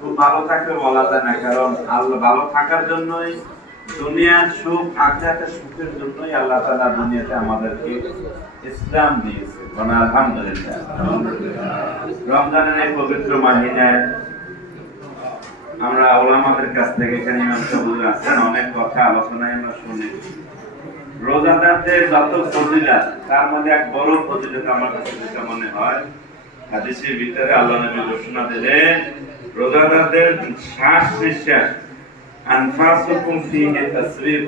খুব ভালো থাকবে বলা যায় না, কারণ আল্লাহ ভালো থাকার জন্যই দুনিয়ার সুখ, আখেরাতের সুখের জন্যই আল্লাহ তাআলা দুনিয়াতে আমাদেরকে ইসলাম দিয়েছে। মানে আলহামদুলিল্লাহ। রমজানের এই পবিত্র মাহিনায় আমরা ওলামাদের কাছ থেকে এখানে আছেন, অনেক কথা আলোচনায় আমরা শুনি। রোজাদারদের যত ফজিলত, তার মধ্যে এক বড় ফজিলত আমার কাছে যেটা মনে হয় হাদিসের ভিতরে আল্লাহ নবী ঘোষণা দিলেন, রোজাদারদের শ্বাস নিঃশ্বাস, আনফাসুকুম ফিহি তাসবিহ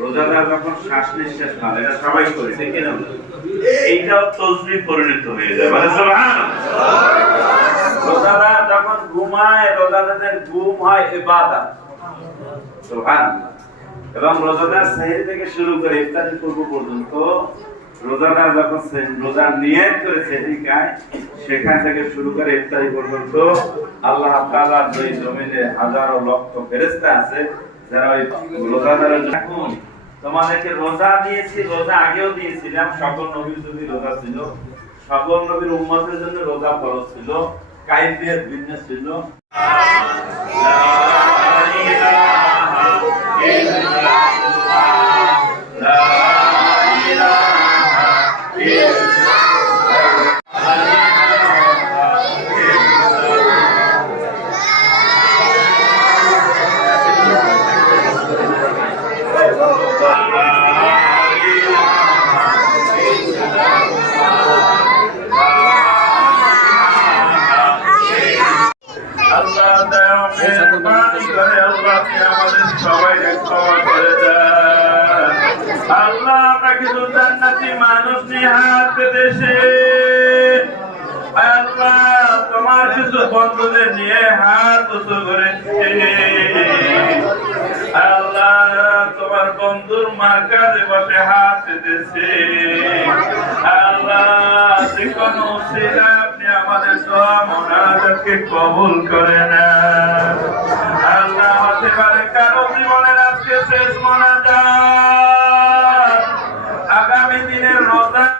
রোজাদার যখন শ্বাস নিঃশ্বাস মারে এটা সবাই করে। ঠিক না এইটাও তসবিহ পরিণত হয়ে যায়। মানে সুবহানাল্লাহ। রোজাদার যখন ঘুমায়, রোজাদারদের ঘুম হয় ইবাদত। সুবহানাল্লাহ। এবং রোজাদার সেহরি থেকে শুরু করে ইফতারি পূর্ব পর্যন্ত রোজাদার যখন রোজার নিয়ত করে সেহরি সেখান থেকে শুরু করে ইফতারি পর্যন্ত আল্লাহ তাআলার দুই জমিনে হাজারো লক্ষ ফেরেশতা আছে যারা ওই রোজাদারের জন্য- এখন তোমাদেরকে রোজা দিয়েছি, রোজা আগেও দিয়েছিলাম, সকল নবীর যদি রোজা ছিল, সকল নবীর উম্মতের জন্য রোজা ফরজ ছিল, কাইফিয়ত ভিন্ন ছিল। আল্লাহ দয়া মেহেরবানি করে আল্লাহ আপনি আমাদের সবাইকে ক্ষমা করে দেন। আল্লাহ জান্নাতি মানুষ আল্লাহ তোমার কিছু বন্ধুদের নিয়ে হাত উঁচু করেছে আল্লাহ তোমার বন্ধুর মার কাছে বসে হাত পেতেছে আল্লাহ যে কোনো আমাদের দোয়া মোনাজাতকে কবুল করে নেন